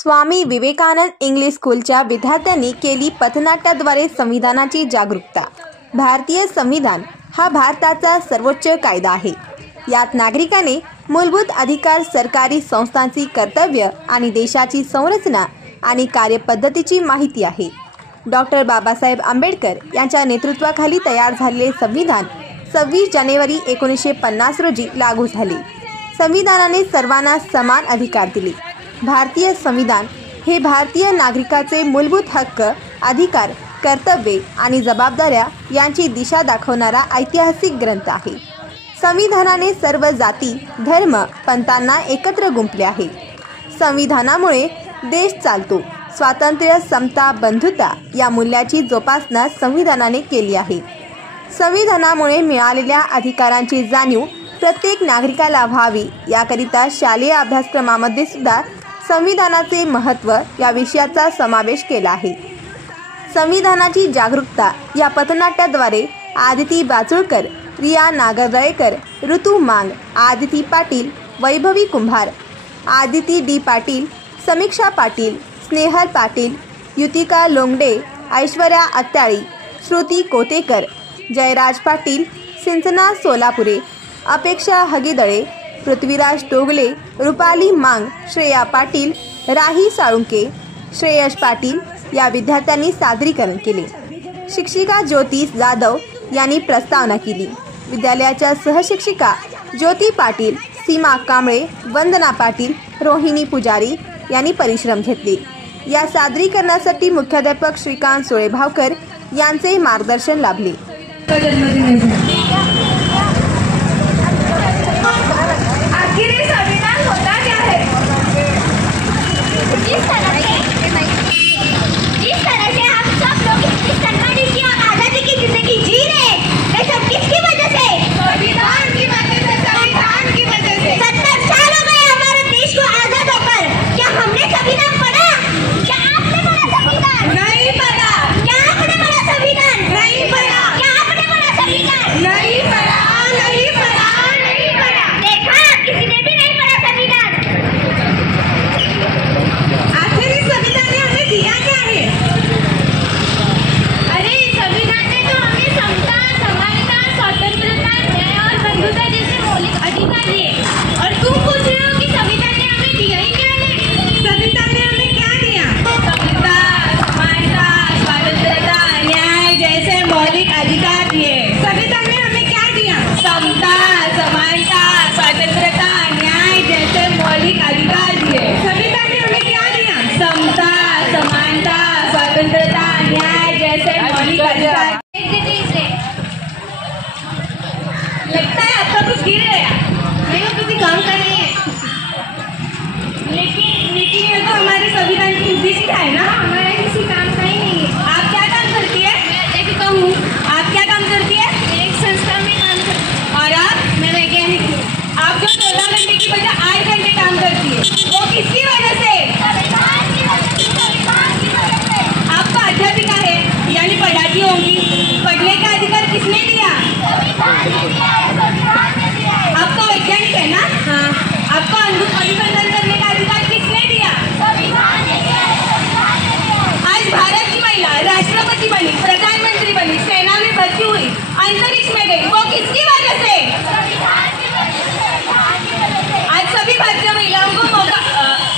Swami Vivekananda English स्कूलच्या विद्यार्थ्यांनी केली पथनाट्याद्वारे संविधानाची जागरूकता। भारतीय संविधान हा भारताचा सर्वोच्च कायदा आहे। यात नागरिकाने मूलभूत अधिकार, सरकारी संस्थांची कर्तव्य आणि देशाची संरचना आणि कार्यपद्धतीची माहिती आहे। डॉक्टर बाबासाहेब आंबेडकर यांच्या नेतृत्वाखाली तयार झालेले संविधान 26 जानेवारी 1950 रोजी लागू झाले। संविधानाने सर्वांना समान अधिकार दिले। भारतीय संविधान हे भारतीय नागरिकाचे मूलभूत हक्क, अधिकार, कर्तव्ये आणि जबाबदाऱ्या यांची दिशा दाखवणारा ऐतिहासिक ग्रंथ आहे। संविधानाने सर्व जाती, धर्म, पंथांना एकत्र गुंफले आहे। संविधानामुळे देश चालतो। स्वातंत्र्य, समता, बंधुता या मूल्याची जोपासना संविधानाने केली आहे। संविधानामुळे मिळालेल्या अधिकारांची जाणीव प्रत्येक नागरिकाला व्हावी याकरिता शालेय अभ्यासक्रमामध्ये सुद्धा संविधानाचे महत्त्व या विषयाचा समावेश केला आहे। संविधानाची जागरूकता या पथनाट्याद्वारे आदिती बाजुळकर, रिया नागरदळेकर, ऋतू मांग, आदिती पाटील, वैभवी कुंभार, आदिती डी पाटील, समीक्षा पाटील, स्नेहल पाटील, युतिका लोंगडे, ऐश्वर्या अत्ताळी, श्रुती कोतेकर, जयराज पाटील, सिंचना सोलापुरे, अपेक्षा हगीदळे, पृथ्वीराज टोगले, रुपाली मांग, श्रेया पाटील, राही साळुंके, श्रेयश पाटील या विद्यार्थ्यांनी सादरीकरण केले। शिक्षिका ज्योती जाधव यांनी प्रस्तावना केली। विद्यालयाच्या सहशिक्षिका ज्योती पाटील, सीमा कांबळे, वंदना पाटील, रोहिणी पुजारी यांनी परिश्रम घेतले। या सादरीकरणासाठी मुख्याध्यापक श्रीकांत सुळेभावकर यांचे मार्गदर्शन लाभले। आखिर ये संविधान होता क्या है? जिस तरह से हम सब लोग इतनी सन्मानित की और आजादी की जिंदगी जी रहे हैं, ये सब किसकी वजह से? संविधान की वजह से, संविधान की वजह से। 70 साल हो गए हमारे देश को आजाद होकर। क्या हमने संविधान पढ़ा? क्या आपने पढ़ा संविधान? नहीं पढ़ा। क्या आपने पढ़ा संविधान? नहीं पढ़ा। क्या आपने पढ़ा संविधान? नहीं पढ़ा, नहीं पढ़ा, नहीं पढ़ा। देखा, किसी ने भी नहीं पढ़ा संविधान। आखिर इस संविधान ने हमें दिया क्या है? अरे संविधान ने तो हमें समता, समानता, स्वतंत्रता, न्याय और बंधुता जैसे मौलिक अधिकार दिए। और तुम पूछ रहे हो कि संविधान ने हमें दिया ही क्या है? संविधान ने हमें क्या दिया? समता, समानता, स्वतंत्रता, न्याय जैसे मौलिक अधिकार दिए। संविधान ने हमें क्या दिया? समता, समानता, स्वतंत्रता, न्याय जैसे मौलिक अधिकार दिए। संविधान ने हमें क्या दिया? समता, समानता, स्वतंत्रता, न्याय जैसे मौलिक अधिकार। लगता है आपका कुछ गिर गया। नहीं, वो किसी काम का नहीं है। लेकिन ये तो हमारे संविधान की उद्देश्य का है ना। हमारे किसी काम का ही नहीं है। आप क्या काम करती है? मैं लेखिका हूँ। आप क्या काम करती है? एक संस्था में काम करती हूँ। और आप? मैं वैज्ञानिक हूँ। आप जो 14 घंटे की बजाय 8 घंटे काम करती है, वो किसकी वजह से? संविधान की वजह से, संविधान की वजह से। आपका अध्यापिका है, यानी पढ़ाती होंगी। पढ़ने का अधिकार किसने दिया? संविधान ने दिया है, संविधान ने दिया है। आपका वैज्ञानिक है ना? हाँ। आपका अनुसंधान करने का अधिकार किसने दिया? संविधान ने दिया है, संविधान ने दिया है। आज भारत की महिला राष्ट्रपति बनी, प्रधानमंत्री बनी, सेना में भर्ती हुई, अंतरिक्ष में गई, वो किसकी वजह से? संविधान की वजह से, संविधान की वजह से। आज सभी भारतीय महिलाओं को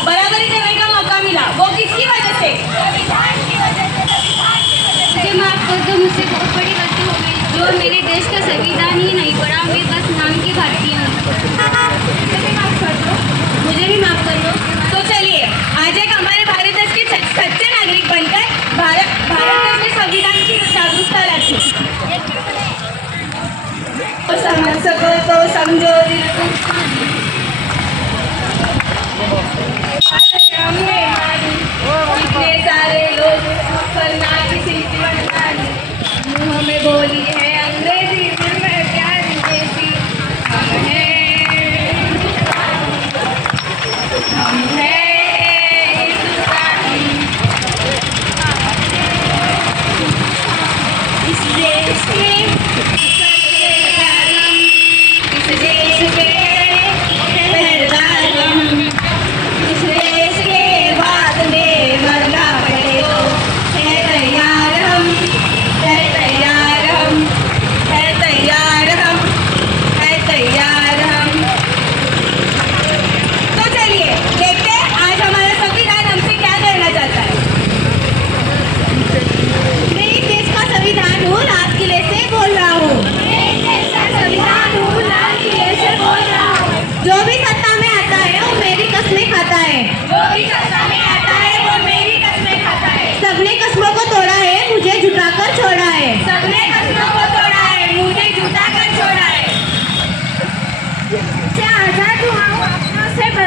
बराबरी देने का मौका मिला, वो किसकी वजह से? संविधान की वजह से, संविधान की वजह से। मुझे माफ कर दो, मुझसे बहुत बड़ी गलती हो गई। जो मेरे देश का संविधान ही नहीं पढ़ा, मैं बस नाम की भारतीय हूँ। मुझे भी माफ कर दो, मुझे भी माफ कर दो। तो चलिए आज एक हमारे भारत देश के सच्चे नागरिक बनकर भारत देश में संविधान की जागरूकता लाते। समझ सको तो समझो। हमने इतने सारे लोग पर ना किसी की मुँह में बोली है अंग्रेजी, दिल में प्यार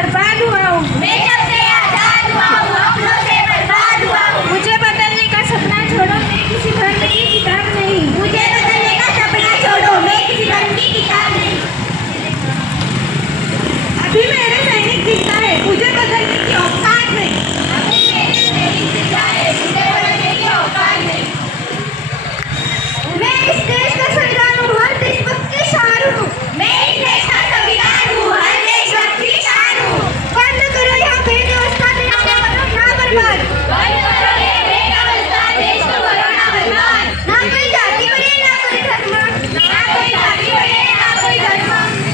बर्बाद हुआ हूँ, मैं जब से आजाद हुआ हूँ अपनों से बर्बाद हुआ हूँ। मुझे बदलने का सपना छोड़ो, मैं किसी धर्म की किताब नहीं। मुझे बदलने का सपना छोड़ो, मैं किसी धर्म की किताब नहीं। अभी मेरे सैनिक जिंदा है, मुझे बदलने की औकात नहीं। अभी मेरे सैनिक जिंदा है, मुझे बदलने की औकात नहीं। मैं इस देश का संविधान हूँ, हर देशभक्त की शान हूँ। मैं इस देश का संविधान हूँ, हर देशभक्त की शान हूँ। बंद करो यहाँ बेव्यवस्था, देश को करो ना बर्बाद। बंद करो ये बेव्यवस्था, देश को करो ना बर्बाद। ना कोई जाति बने, ना कोई धर्म, ना कोई जाति बने, ना कोई धर्म।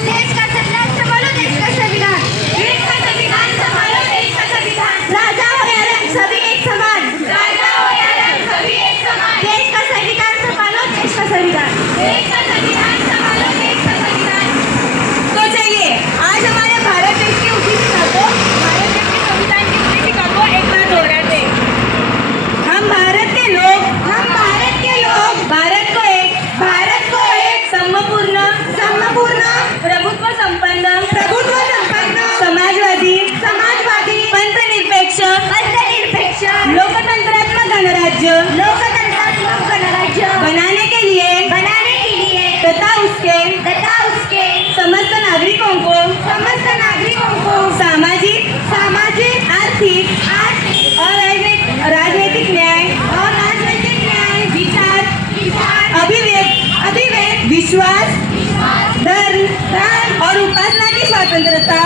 देश का संविधान संभालो, देश का संविधान। देश का संविधान संभालो, देश का संविधान। राजा हो या रंग, सभी एक समान। राजा हो या रंग, सभी एक समान। देश का संविधान संभालो, देश का संविधान। देश का संविधान संभालो, देश का संविधान। तो चलिए आज हमारे भारत देश की उद्दीष्टिका को, भारत देश के संविधान की उद्दीष्टिका को एक बार दोहराते हैं। हम भारत के लोग, हम भारत के लोग भारत को एक समपूर्ण प्रभुत्व संपन्न समाजवादी पंथनिरपेक्ष लोकतंत्रात्मक गणराज्य बनाने के लिए तथा उसके समस्त नागरिकों को सामाजिक आर्थिक और राजनीतिक न्याय विचार अभिव्यक्ति विश्वास धर्म और उपासना की स्वतंत्रता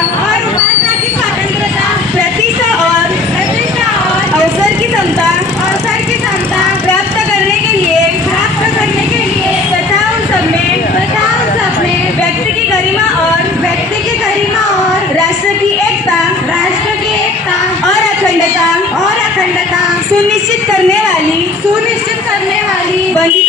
प्रतिष्ठा और अवसर की क्षमता प्राप्त करने के लिए तथा उन सब में व्यक्ति की गरिमा और राष्ट्र की एकता और अखंडता सुनिश्चित करने वाली बंदी